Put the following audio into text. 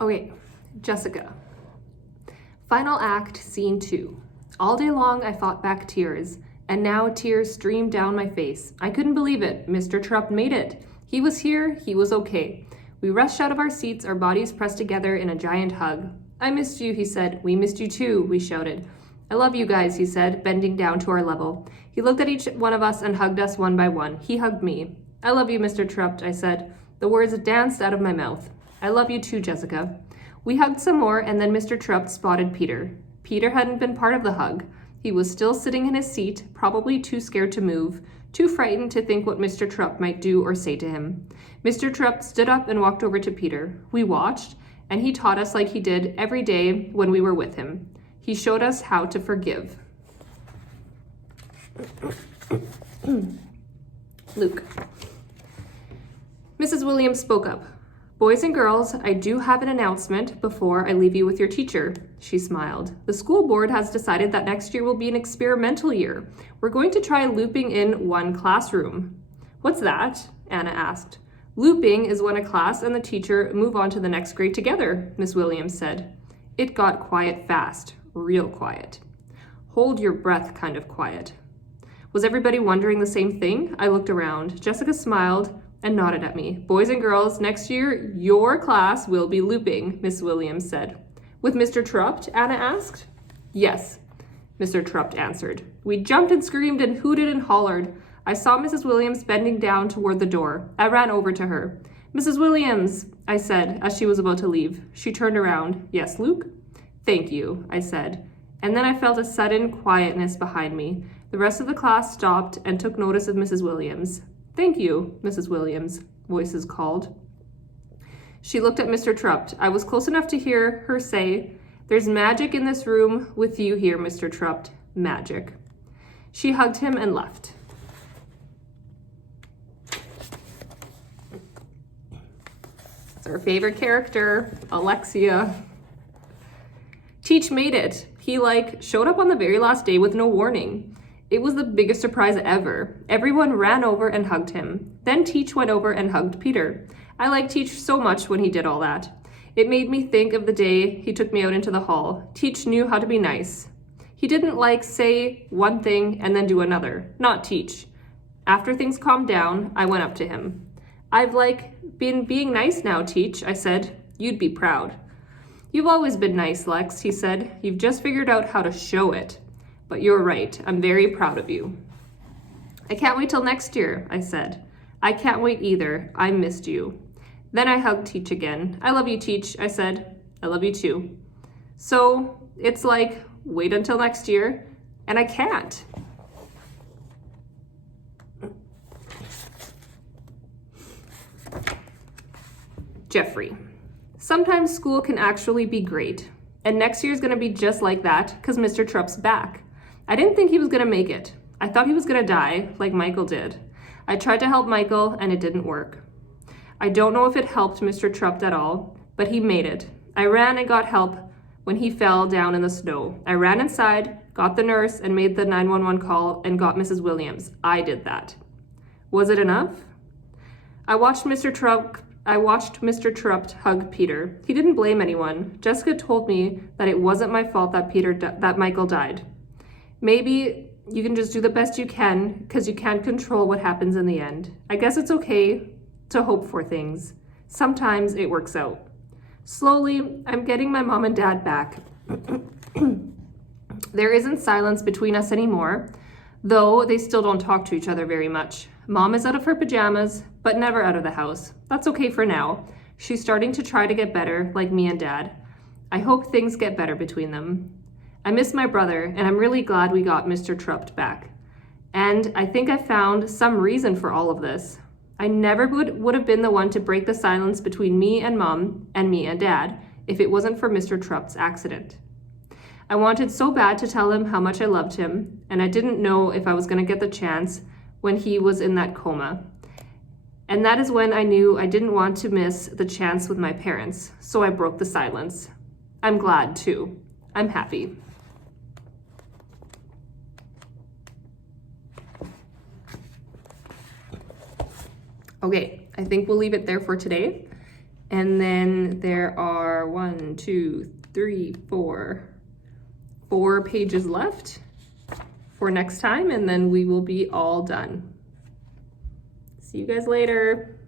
Okay, Jessica. Final act, scene 2. All day long I fought back tears, and now tears streamed down my face. I couldn't believe it. Mr. Terupt made it. He was here, he was okay. We rushed out of our seats, our bodies pressed together in a giant hug. I missed you, he said. We missed you too, we shouted. I love you guys, he said, bending down to our level. He looked at each one of us and hugged us one by one. He hugged me. I love you, Mr. Terupt, I said. The words danced out of my mouth. I love you too, Jessica. We hugged some more, and then Mr. Terupt spotted Peter. Peter hadn't been part of the hug. He was still sitting in his seat, probably too scared to move, too frightened to think what Mr. Terupt might do or say to him. Mr. Terupt stood up and walked over to Peter. We watched, and he taught us like he did every day when we were with him. He showed us how to forgive. Luke. Mrs. Williams spoke up. Boys and girls, I do have an announcement before I leave you with your teacher. She smiled. The school board has decided that next year will be an experimental year. We're going to try looping in one classroom. What's that? Anna asked. Looping is when a class and the teacher move on to the next grade together, Miss Williams said. It got quiet fast, real quiet. Hold your breath kind of quiet. Was everybody wondering the same thing? I looked around. Jessica smiled and nodded at me. Boys and girls, next year, your class will be looping, Miss Williams said. With Mr. Terupt? Anna asked. Yes, Mr. Terupt answered. We jumped and screamed and hooted and hollered. I saw Mrs. Williams bending down toward the door. I ran over to her. Mrs. Williams, I said, as she was about to leave. She turned around. Yes, Luke? Thank you, I said. And then I felt a sudden quietness behind me. The rest of the class stopped and took notice of Mrs. Williams. Thank you, Mrs. Williams, voices called. She looked at Mr. Terupt. I was close enough to hear her say, There's magic in this room with you here, Mr. Terupt. Magic. She hugged him and left. That's our favorite character, Alexia. Teach made it. He showed up on the very last day with no warning. It was the biggest surprise ever. Everyone ran over and hugged him. Then Teach went over and hugged Peter. I liked Teach so much when he did all that. It made me think of the day he took me out into the hall. Teach knew how to be nice. He didn't say one thing and then do another. Not Teach. After things calmed down, I went up to him. I've been being nice now, Teach, I said. You'd be proud. You've always been nice, Lex, he said. You've just figured out how to show it. But you're right, I'm very proud of you. I can't wait till next year, I said. I can't wait either, I missed you. Then I hugged Teach again. I love you, Teach, I said. I love you too. So it's wait until next year, and I can't. Jeffrey. Sometimes school can actually be great, and next year's gonna be just like that because Mr. Terupt's back. I didn't think he was gonna make it. I thought he was gonna die, like Michael did. I tried to help Michael, and it didn't work. I don't know if it helped Mr. Terupt at all, but he made it. I ran and got help when he fell down in the snow. I ran inside, got the nurse, and made the 911 call and got Mrs. Williams. I did that. Was it enough? I watched Mr. Terupt hug Peter. He didn't blame anyone. Jessica told me that it wasn't my fault that Michael died. Maybe you can just do the best you can because you can't control what happens in the end. I guess it's okay to hope for things. Sometimes it works out. Slowly, I'm getting my mom and dad back. There isn't silence between us anymore, though they still don't talk to each other very much. Mom is out of her pajamas, but never out of the house. That's okay for now. She's starting to try to get better, like me and Dad. I hope things get better between them. I miss my brother, and I'm really glad we got Mr. Terupt back. And I think I found some reason for all of this. I never would have been the one to break the silence between me and Mom and me and Dad if it wasn't for Mr. Terupt's accident. I wanted so bad to tell him how much I loved him, and I didn't know if I was going to get the chance when he was in that coma. And that is when I knew I didn't want to miss the chance with my parents, so I broke the silence. I'm glad, too. I'm happy. Okay, I think we'll leave it there for today. And then there are 1, 2, 3, 4 pages left for next time, and then we will be all done. See you guys later.